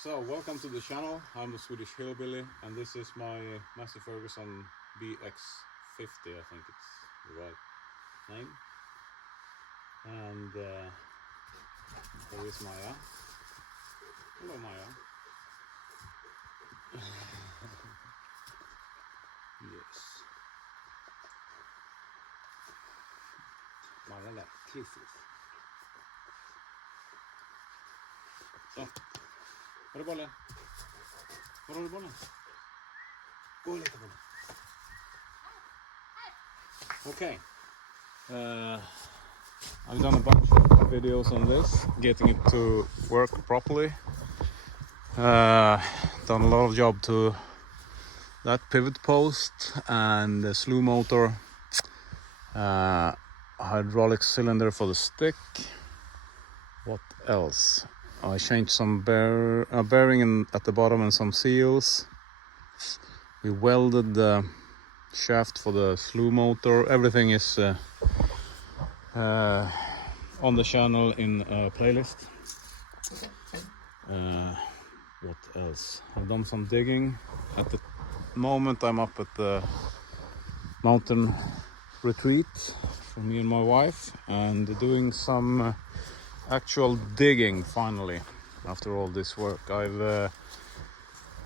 So, welcome to the channel. I'm the Swedish Hillbilly, and this is my Massey Ferguson BX 50, I think it's the right name. And there is Maya. Hello, Maya. Yes. Maya like kisses. Så. Var är bollen? Var har du bollen? Gå och leka bollen. Okay. I've done a bunch of videos on this, getting it to work properly. Done a lot of job to that pivot post and the slew motor, hydraulic cylinder for the stick. What else? I changed some bearing at the bottom and some seals. We welded the shaft for the slew motor. Everything is on the channel in a playlist. What else? I've done some digging. At the moment I'm up at the mountain retreat for me and my wife and doing some actual digging finally after all this work. I've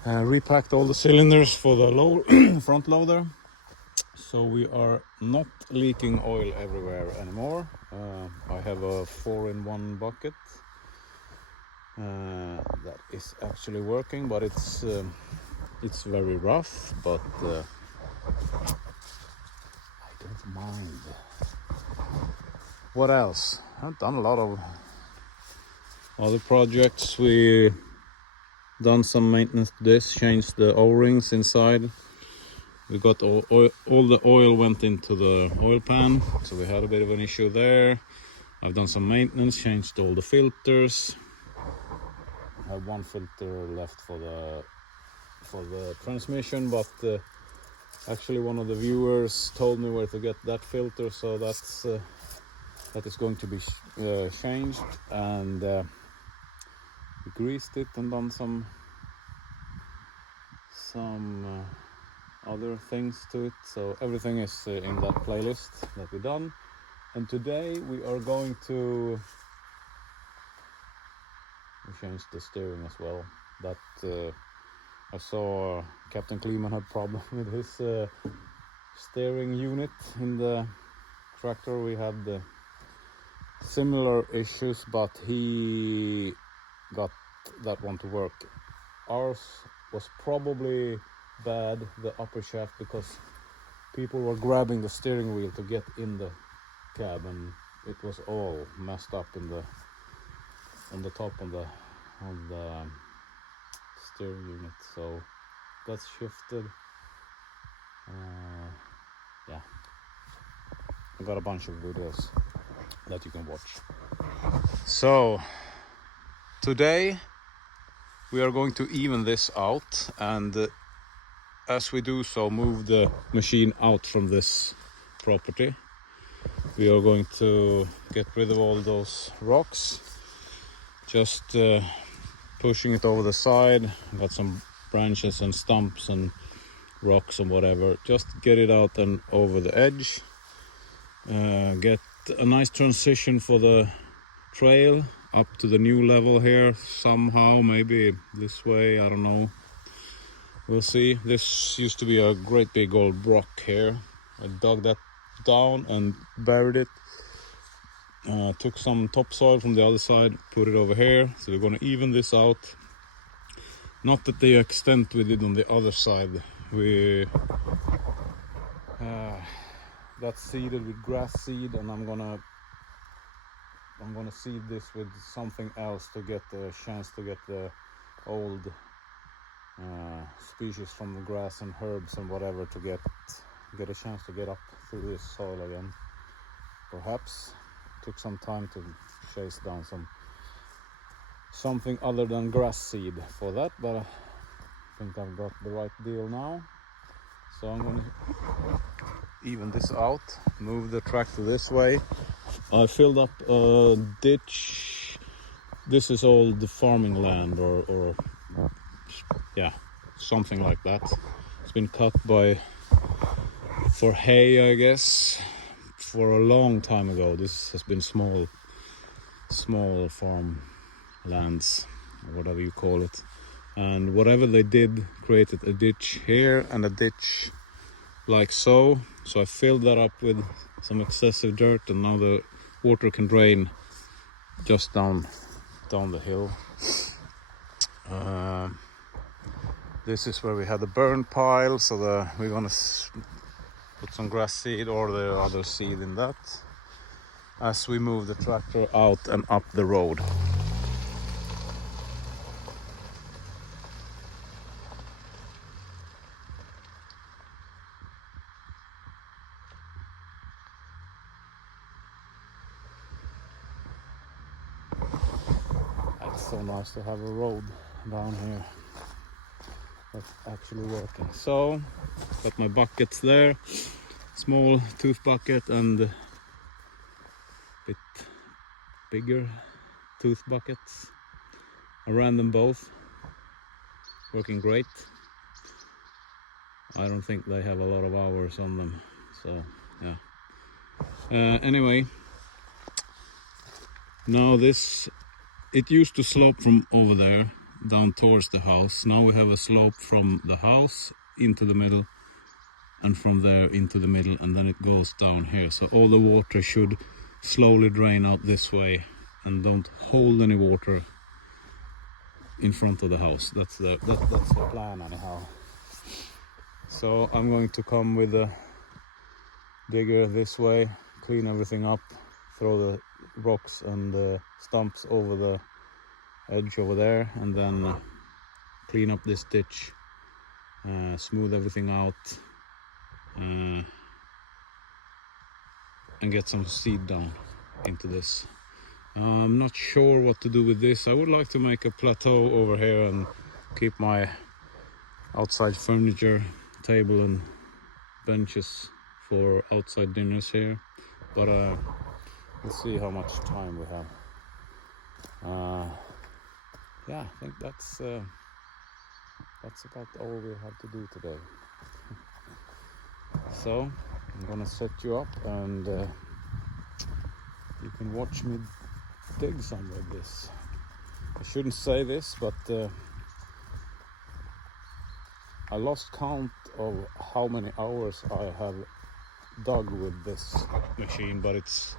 repacked all the cylinders for the front loader, so we are not leaking oil everywhere anymore. I have a 4-in-1 bucket that is actually working, but it's very rough, but I don't mind. What else? I've done a lot of other projects. We done some maintenance to this, changed the O-rings inside. We got all the oil went into the oil pan, so we had a bit of an issue there. I've done some maintenance, changed all the filters. I have one filter left for the transmission, but actually one of the viewers told me where to get that filter, so that is going to be changed, and we greased it and done some other things to it, so everything is in that playlist that we done. And today we are going to change the steering as well. That I saw Captain Kleeman had problem with his steering unit in the tractor. We had similar issues, but he got that one to work. Ours was probably bad, the upper shaft, because people were grabbing the steering wheel to get in the cab, and it was all messed up on the top on the steering unit. So that's shifted. Yeah, I got a bunch of videos that you can watch. So today we are going to even this out, and as we do so, move the machine out from this property. We are going to get rid of all those rocks, just pushing it over the side. Got some branches and stumps and rocks and whatever, just get it out and over the edge. Get a nice transition for the trail up to the new level here somehow, maybe this way, I don't know, we'll see. This used to be a great big old rock here. I dug that down and buried it, took some topsoil from the other side, put it over here, so we're going to even this out. Not at the extent we did on the other side. We that's seeded with grass seed, and I'm gonna seed this with something else to get a chance to get the old species from the grass and herbs and whatever to get a chance to get up through this soil again. Perhaps took some time to chase down something other than grass seed for that, but I think I've got the right deal now. So I'm gonna even this out, move the tractor this way. I filled up a ditch. This is all the farming land, or yeah, something like that. It's been cut for hay, I guess, for a long time ago. This has been small farm lands, or whatever you call it. And whatever they did, created a ditch here and a ditch like so. So I filled that up with some excessive dirt, and now the water can drain just down the hill. This is where we had the burn pile, so we're gonna put some grass seed or the other seed in that as we move the tractor out and up the road. It's so nice to have a road down here that's actually working. So, got my buckets there, small tooth bucket and a bit bigger tooth buckets. I ran them both, working great. I don't think they have a lot of hours on them, so yeah. Anyway, now it used to slope from over there down towards the house. Now we have a slope from the house into the middle, and from there into the middle, and then it goes down here. So all the water should slowly drain out this way and don't hold any water in front of the house. That's the plan anyhow. So I'm going to come with a digger this way, clean everything up, throw the rocks and the stumps over the edge over there, and then clean up this ditch, smooth everything out, and get some seed down into this. I'm not sure what to do with this. I would like to make a plateau over here and keep my outside furniture, table and benches for outside dinners here, but let's see how much time we have. Yeah, I think that's about all we have to do today. So I'm gonna set you up, and you can watch me dig some with this. I shouldn't say this, but I lost count of how many hours I have dug with this machine, but it's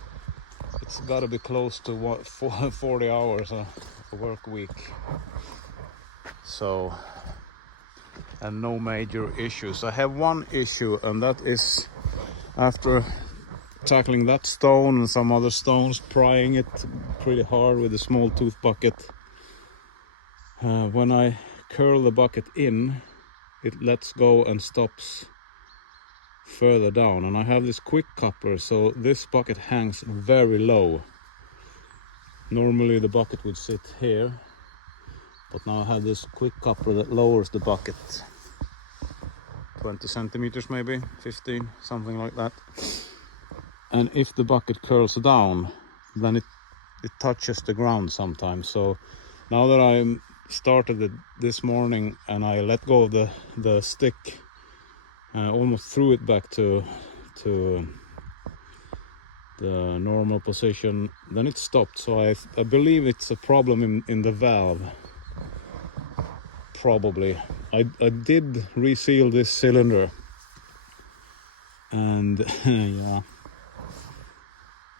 got to be close to 40 hours a work week. So, and no major issues. I have one issue, and that is after tackling that stone and some other stones, prying it pretty hard with a small tooth bucket. When I curl the bucket in, it lets go and stops further down, and I have this quick coupler, so this bucket hangs very low. Normally the bucket would sit here, but now I have this quick coupler that lowers the bucket 20 centimeters, maybe 15, something like that. And if the bucket curls down, then it touches the ground sometimes. So now that I started it this morning and I let go of the stick, almost threw it back to the normal position, then it stopped. So I believe it's a problem in the valve, probably. I did reseal this cylinder, and yeah.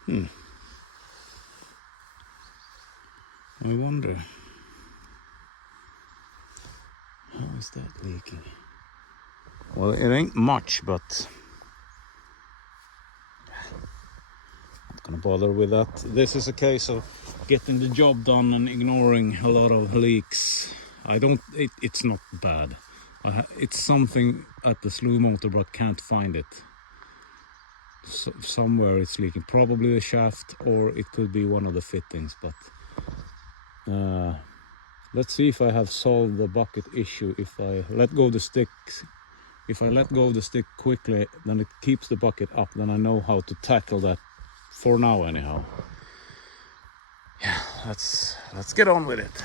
I wonder, how is that leaking? Well, it ain't much, but not gonna bother with that. This is a case of getting the job done and ignoring a lot of leaks. It's not bad. It's something at the slew motor, but can't find it. So, somewhere it's leaking, probably the shaft, or it could be one of the fittings, but let's see if I have solved the bucket issue. If I let go of the stick quickly, then it keeps the bucket up, then I know how to tackle that for now anyhow. Yeah, let's get on with it.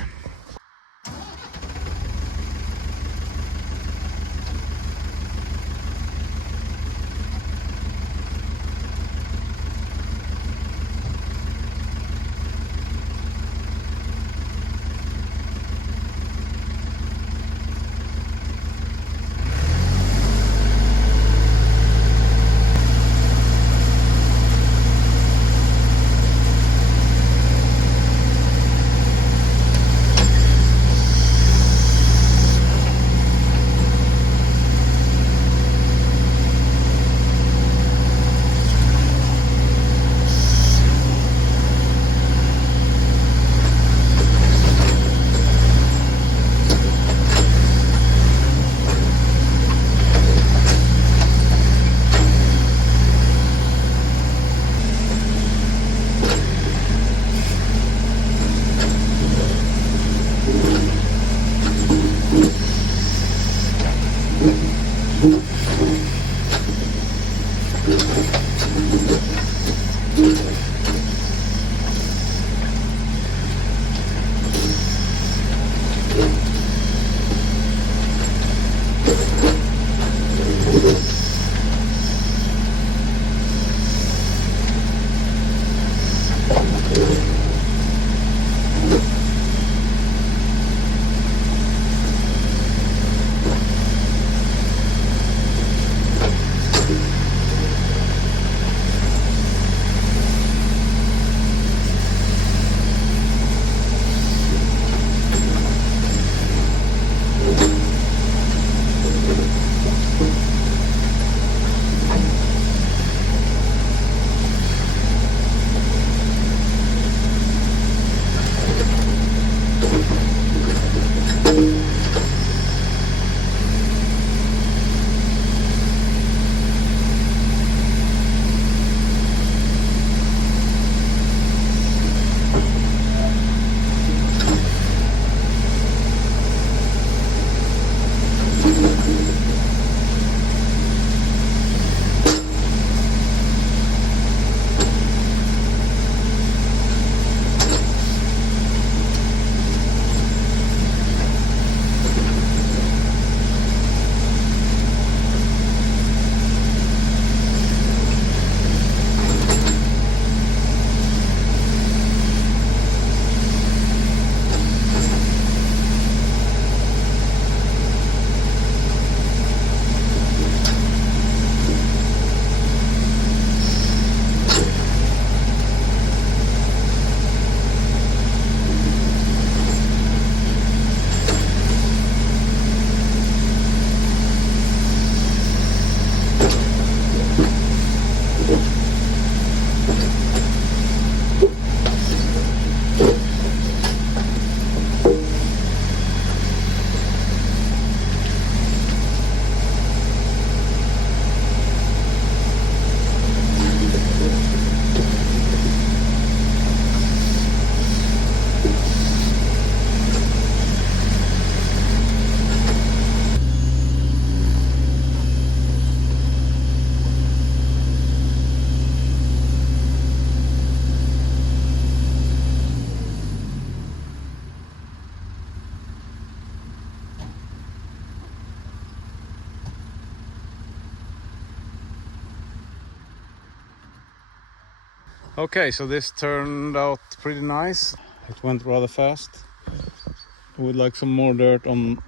Okay, so this turned out pretty nice. It went rather fast. I would like some more dirt on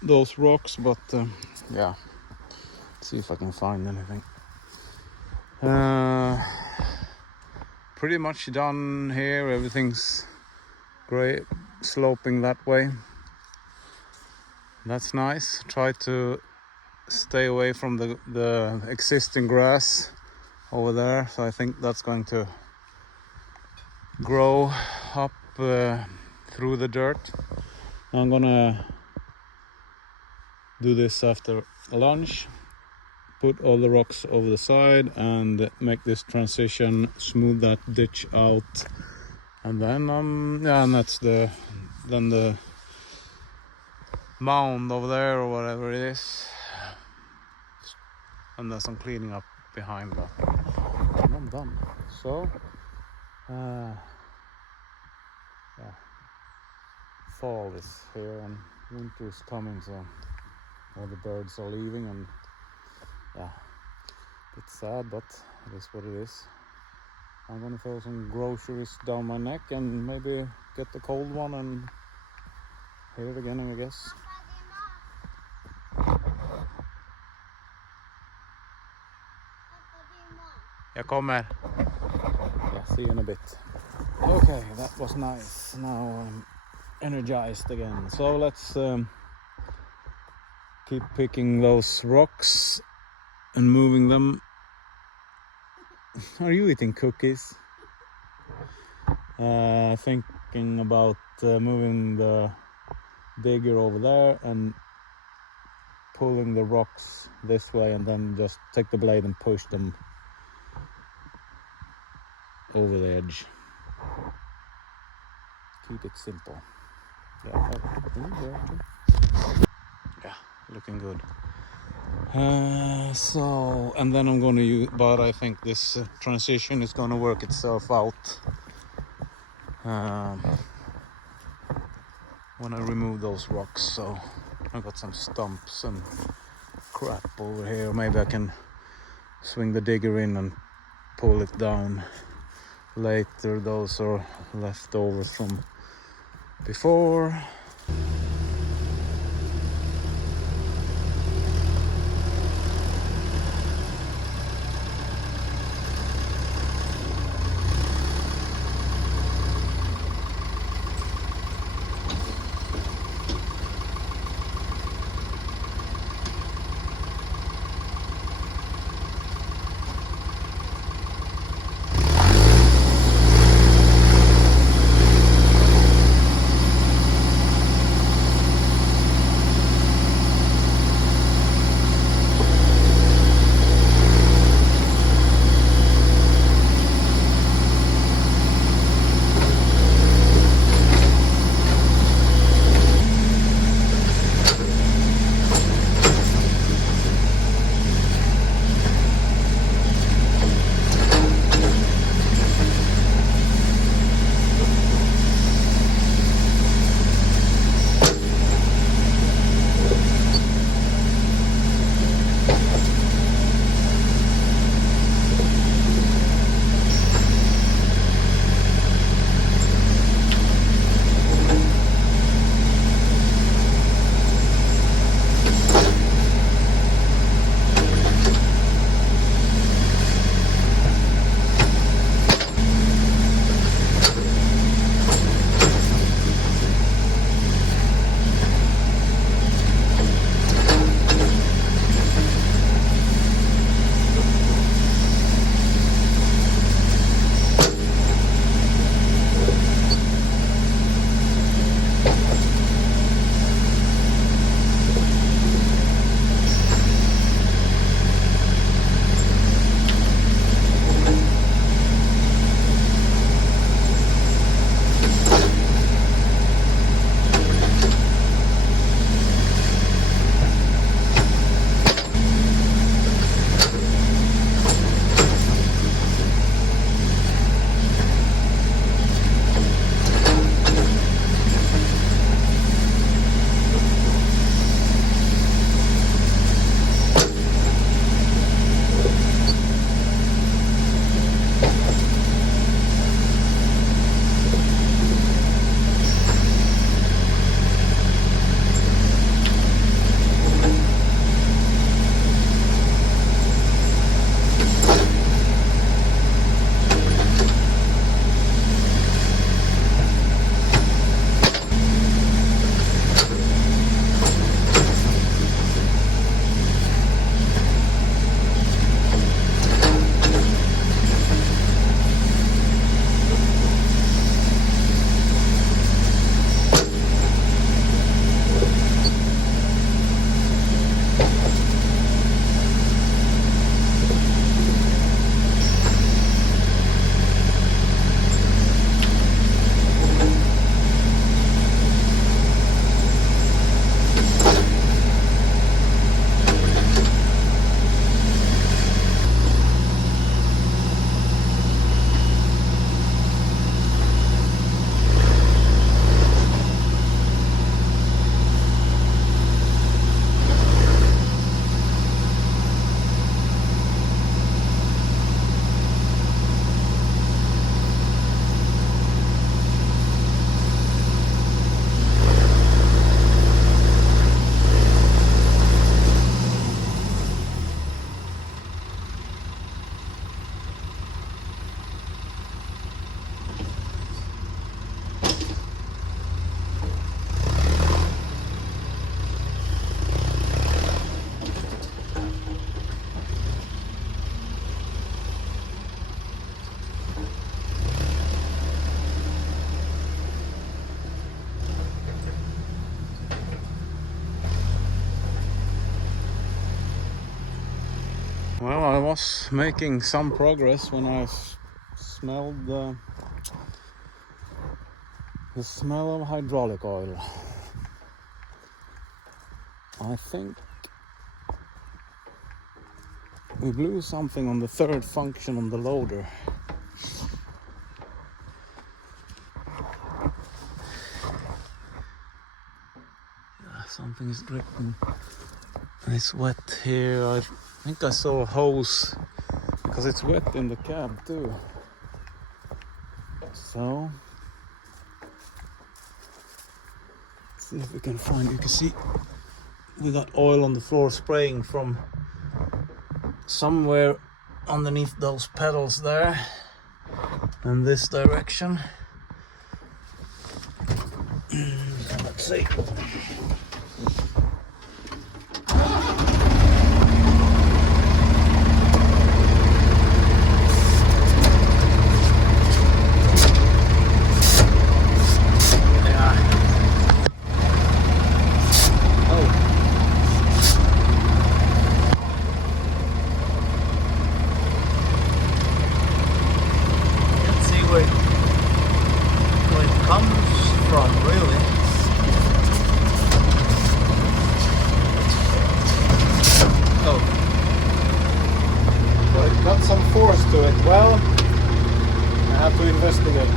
those rocks, but yeah, let's see if I can find anything. Pretty much done here. Everything's great, sloping that way. That's nice. Try to stay away from the existing grass over there, so I think that's going to grow up through the dirt. I'm gonna do this after lunch, put all the rocks over the side and make this transition, smooth that ditch out, and then yeah, and that's the mound over there or whatever it is, and then some cleaning up behind that, and I'm done. So yeah, fall is here and winter is coming, so all the birds are leaving, and yeah, it's sad, but it is what it is. I'm gonna throw some groceries down my neck and maybe get the cold one and hit it again, I guess. Jag kommer. Yeah, see you in a bit. Okay, that was nice. Now I'm energized again. So let's keep picking those rocks and moving them. Are you eating cookies? Thinking about moving the digger over there and pulling the rocks this way, and then just take the blade and push them over the edge. Keep it simple. Yeah, looking good. So, and then I'm gonna use, but I think this transition is gonna work itself out when I remove those rocks. So I got some stumps and crap over here. Maybe I can swing the digger in and pull it down later. Those are leftovers from before. was making some progress when I smelled the smell of hydraulic oil. I think we blew something on the third function on the loader. Yeah, something is dripping. It's wet here. I think I saw a hose because it's wet in the cab too. So let's see if we can find. You can see we got oil on the floor spraying from somewhere underneath those pedals there in this direction. Let's see. Well, I have to investigate,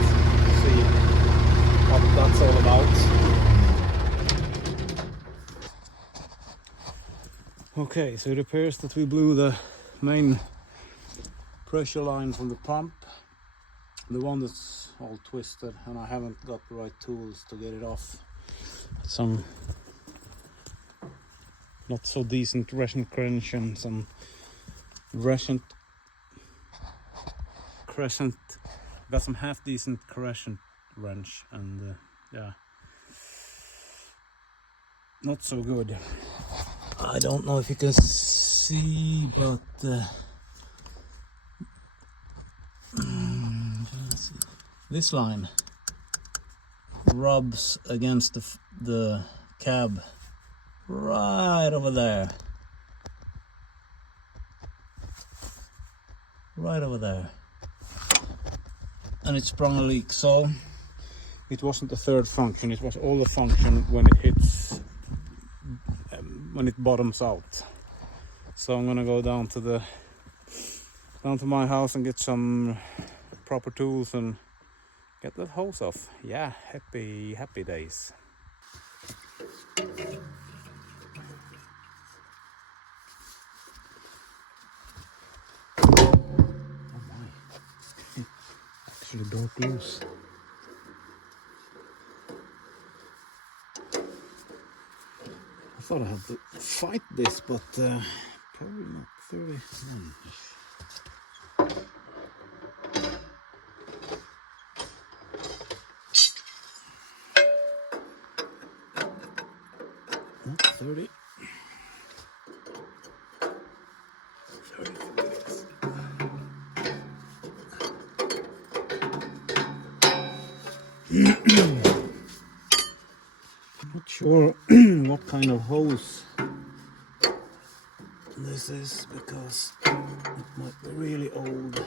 see what that's all about. Okay, so it appears that we blew the main pressure line from the pump, the one that's all twisted, and I haven't got the right tools to get it off. Some not so decent Russian crench and some Russian crescent, got some half decent crescent wrench, and yeah, not so good. I don't know if you can see, but this line rubs against the cab right over there, and it sprung a leak. So it wasn't the third function, it was all the function when it hits, when it bottoms out. So I'm gonna go down to my house and get some proper tools and get that hose off. Yeah, happy days. Oh my, actually broke loose. I thought I had to fight this, but probably not 30. Not 30. 33 minutes. Not sure what kind of hose this is, because it might be really old.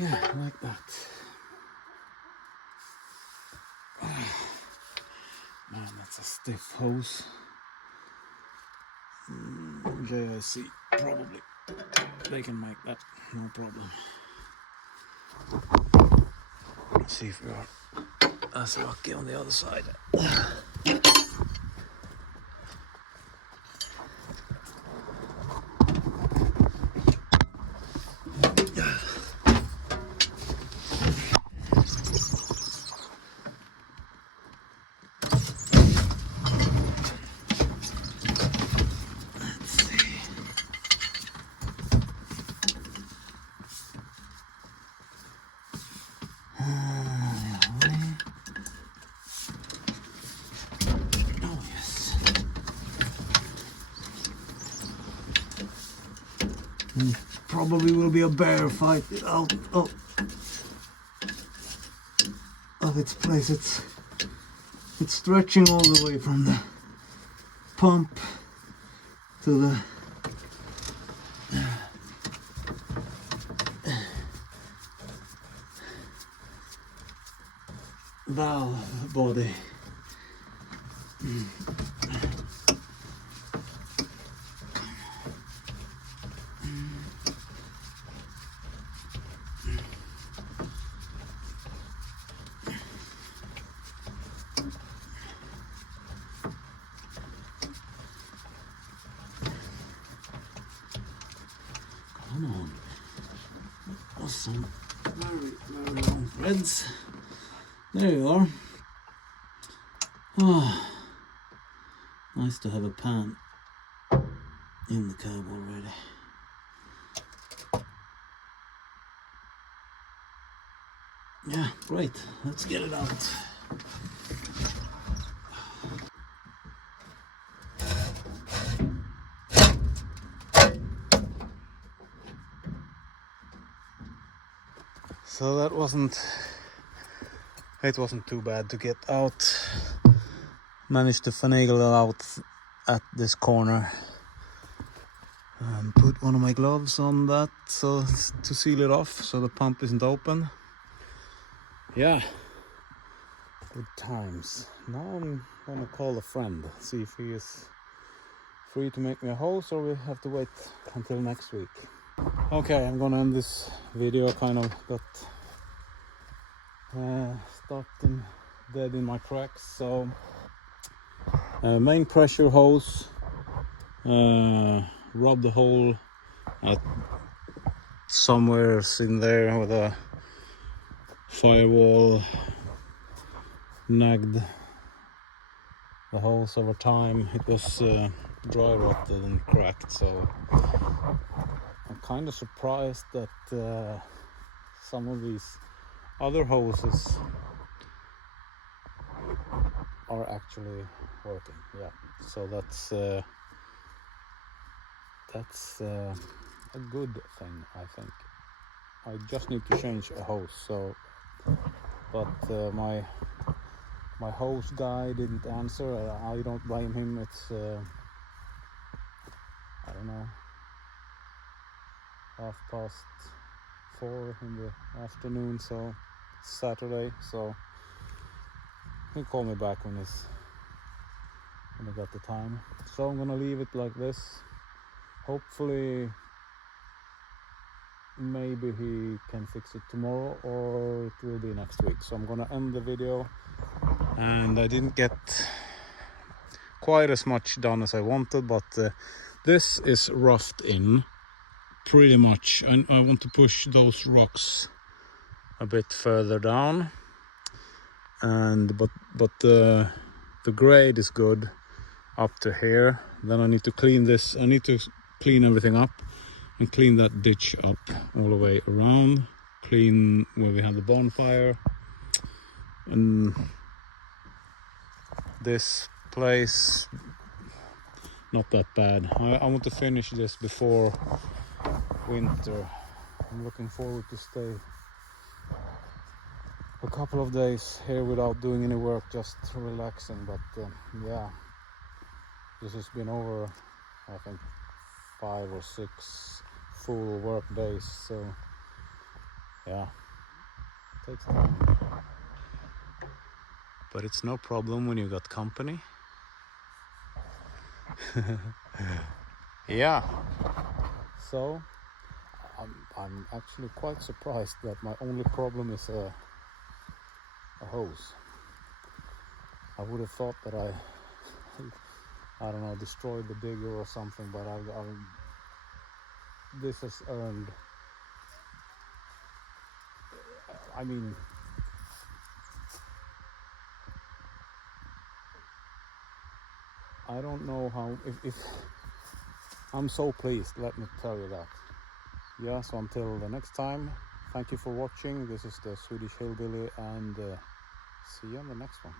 Yeah, like that. Man, that's a stiff hose. JIC, probably. They can make that, no problem. Let's see if we are as lucky on the other side. Probably will be a bear fight out of its place. It's stretching all the way from the pump to the valve body. Come on. Awesome. Very, very long threads. There you are. Oh, nice to have a pan in the cab already. Yeah, great. Let's get it out. So that wasn't too bad to get out. Managed to finagle it out at this corner. Put one of my gloves on that so to seal it off so the pump isn't open. Yeah, good times. Now I'm gonna call a friend, see if he is free to make me a hose or we have to wait until next week. Okay, I'm gonna end this video. Kind of got stuck and dead in my cracks. So main pressure hose, rub the hole at somewhere in there with a firewall, nagged the hose over time. It was dry rotted and cracked, so I'm kind of surprised that some of these other hoses are actually working. Yeah, so that's a good thing, I think. I just need to change a hose, so but my hose guy didn't answer. I don't blame him. It's I don't know, 4:30 in the afternoon, so it's Saturday, so he'll call me back when I got the time. So I'm gonna leave it like this. Hopefully maybe he can fix it tomorrow or it will be next week. So I'm gonna end the video, and I didn't get quite as much done as I wanted, but this is roughed in pretty much. I want to push those rocks a bit further down, and but the grade is good up to here. Then I need to clean this. I need to clean everything up and clean that ditch up all the way around, clean where we have the bonfire, and this place not that bad. I want to finish this before winter. I'm looking forward to stay a couple of days here without doing any work, just relaxing. But yeah, this has been over, I think, 5 or 6 full work days, so yeah, it takes time, but it's no problem when you got company. Yeah, so I'm actually quite surprised that my only problem is a hose. I would have thought that I don't know, destroyed the digger or something, but this has earned, I mean, I don't know how, if I'm so pleased, let me tell you that. Yeah, so until the next time, thank you for watching. This is the Swedish Hillbilly, and see you on the next one.